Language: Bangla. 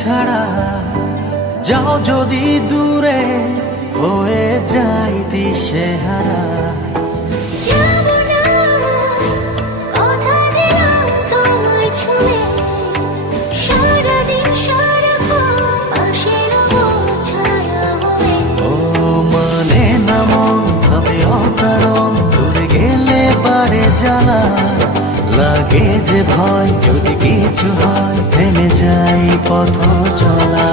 ছাড়া যাও যদি দূরে হয়ে যাই দিশেহারা। যাবো না, কথা দিলাম তোমায় ছুঁয়ে, সারাদিন সারাক্ষণ পাশে রবো ছায়া হয়ে। ও মানে না মন ভাবে অকারণ, দূরে গেলে বাড়ে জ্বালা, লাগে যে ভয় যদি কিছু হয় থেমে যাই পথ চলা।